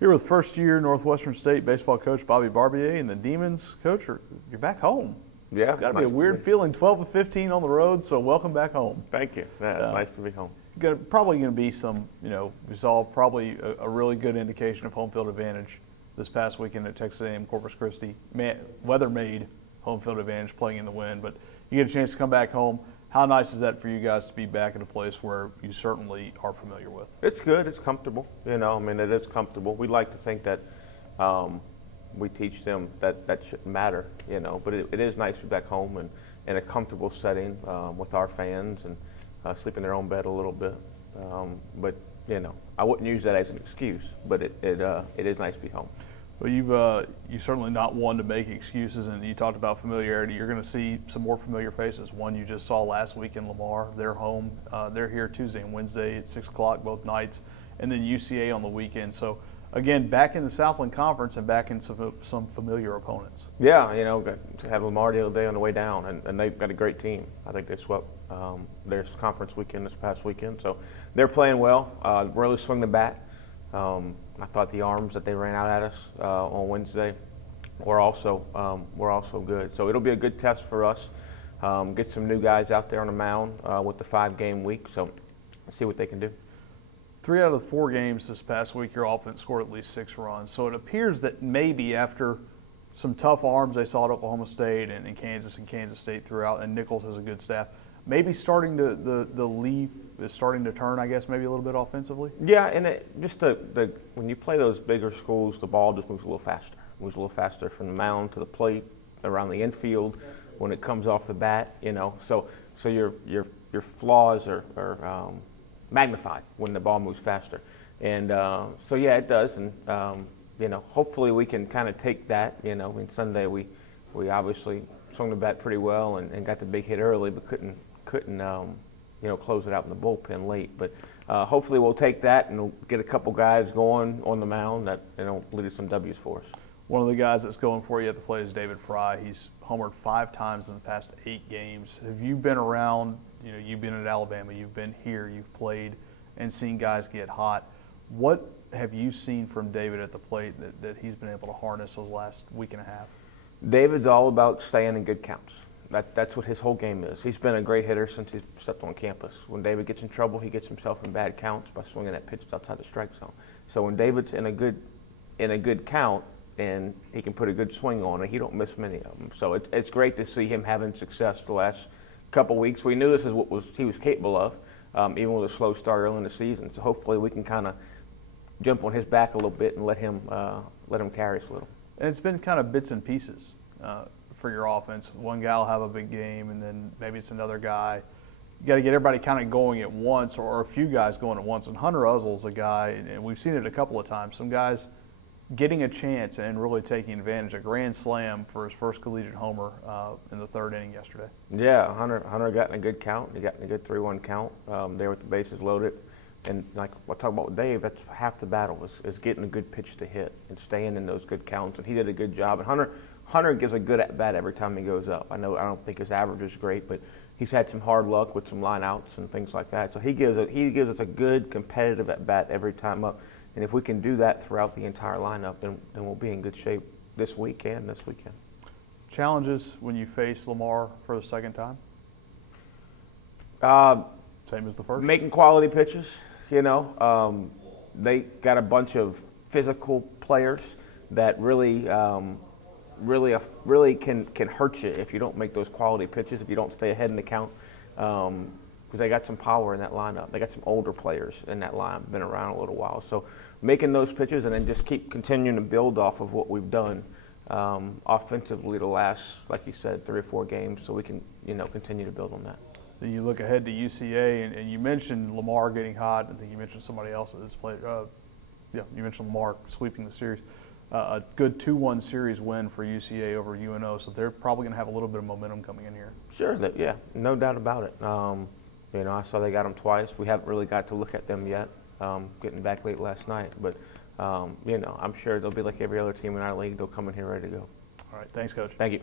Here with first-year Northwestern State baseball coach Bobby Barbier and the Demons coach. You're back home. Yeah, Got to be a weird feeling, 12-15 on the road. So welcome back home. Thank you. Yeah, nice to be home. Probably going to be some, we saw probably a really good indication of home field advantage this past weekend at Texas A&M Corpus Christi. Weather-made home field advantage playing in the wind, but you get a chance to come back home. How nice is that for you guys to be back in a place where you certainly are familiar with? It's good. It's comfortable. It is comfortable. We like to think that we teach them that shouldn't matter, but it is nice to be back home and in a comfortable setting with our fans and sleep in their own bed a little bit. But I wouldn't use that as an excuse, but it is nice to be home. Well, you're certainly not one to make excuses, and you talked about familiarity. You're going to see some more familiar faces. One you just saw last week in Lamar. They're home. They're here Tuesday and Wednesday at 6 o'clock both nights, and then UCA on the weekend. So, again, back in the Southland Conference and back in some familiar opponents. Yeah, to have Lamar the other day on the way down, and they've got a great team. I think they swept their conference weekend this past weekend. So they're playing well, really swing the bat. I thought the arms that they ran out at us on Wednesday were also good. So it'll be a good test for us. Get some new guys out there on the mound with the 5-game week. So let's see what they can do. 3 out of the 4 games this past week, your offense scored at least 6 runs. So it appears that maybe after some tough arms they saw at Oklahoma State and in Kansas and Kansas State throughout, and Nichols has a good staff, maybe starting to the leaf is starting to turn, I guess, maybe a little bit offensively. Yeah, and when you play those bigger schools, the ball just moves a little faster. It moves a little faster from the mound to the plate, around the infield, when it comes off the bat. So your flaws are magnified when the ball moves faster, and so yeah, it does. And hopefully we can kind of take that. Sunday we obviously swung the bat pretty well and got the big hit early, but couldn't close it out in the bullpen late. But hopefully we'll take that and we'll get a couple guys going on the mound that lead to some W's for us. One of the guys that's going for you at the plate is David Fry. He's homered 5 times in the past 8 games. Have you been around? You've been at Alabama. You've been here. You've played and seen guys get hot. What have you seen from David at the plate that he's been able to harness those last week and a half? David's all about staying in good counts. That's what his whole game is. He's been a great hitter since he stepped on campus. When David gets in trouble, he gets himself in bad counts by swinging at pitches outside the strike zone. So when David's in a good count and he can put a good swing on it, he don't miss many of them. So it's great to see him having success the last couple weeks. We knew this is what he was capable of, even with a slow start early in the season. So hopefully we can kind of jump on his back a little bit and let him carry us a little. And it's been kind of bits and pieces for your offense. One guy will have a big game, and then maybe it's another guy. You got to get everybody kind of going at once, or a few guys going at once. And Hunter Uzzle's a guy, and we've seen it a couple of times. Some guys getting a chance and really taking advantage. A grand slam for his first collegiate homer in the 3rd inning yesterday. Yeah, Hunter got in a good count. He got in a good 3-1 count there with the bases loaded. And like I talked about with Dave, that's half the battle is getting a good pitch to hit and staying in those good counts. And he did a good job. And Hunter gives a good at bat every time he goes up. I don't think his average is great, but he's had some hard luck with some line outs and things like that. So he gives us a good competitive at bat every time up. And if we can do that throughout the entire lineup, then we'll be in good shape this week and this weekend. Challenges when you face Lamar for the 2nd time? Same as the first? Making quality pitches. They got a bunch of physical players that really can hurt you if you don't make those quality pitches, if you don't stay ahead in the count. Because they got some power in that lineup. They got some older players in that lineup, been around a little while. So making those pitches and then just keep continuing to build off of what we've done offensively the last, like you said, 3 or 4 games, so we can continue to build on that. Then you look ahead to UCA, and you mentioned Lamar getting hot. I think you mentioned somebody else that's played. You mentioned Lamar sweeping the series. A good 2-1 series win for UCA over UNO, so they're probably going to have a little bit of momentum coming in here. Sure, yeah, no doubt about it. I saw they got them twice. We haven't really got to look at them yet, getting back late last night. But, I'm sure they'll be like every other team in our league. They'll come in here ready to go. All right, thanks, Coach. Thank you.